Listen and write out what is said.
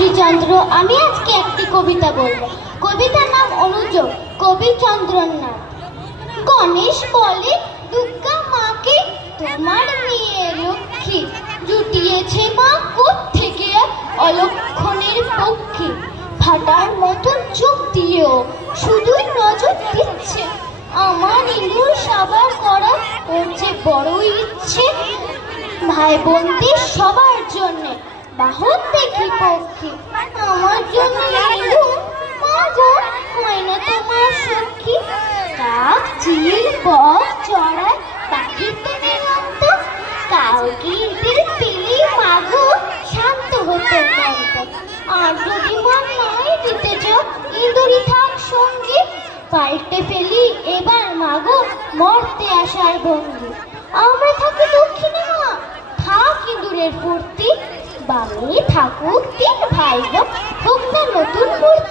শ্রীচন্দ্র। আমি আজকে একটি কবিতা বলবো। কবিতার নাম অনুযোগ, কবি চন্দ্রনাথ। গণেশ বলে দুর্গা মাকে, তোমার মেয়ে লক্ষ্মী জুটিয়েছে মা কোত্থেকে অলক্ষণের পক্ষে। ফাটার মতন চোখ দিয়েও শুধুই নজর দিচ্ছে, আমার ইঁদুর সাবার করা ওর যে বড়ই ইচ্ছে। ভাই বোনদের সবার জন্যে বাহন দেখি পক্ষী, আমার জন্য ইঁদুর মা গো হয় না তোমার সখী। কাক চিল বক চড়াই পাখির তো নিরন্ত, কাউকে ইঁদুর পেলে মা গো শান্ত হতো মনটা। আর যদি মন নাই দিতে চাও ইঁদুরই থাক সঙ্গে, পাল্টে ফেলি এবার মা গো মরতে আসার ভঙ্গি। আমরা থাকি দক্ষিণে মা, থাক ইঁদুরের ফুর্তি, বামে থাকুক তিন ভাই বোন, হোক না নতুন মূর্তি।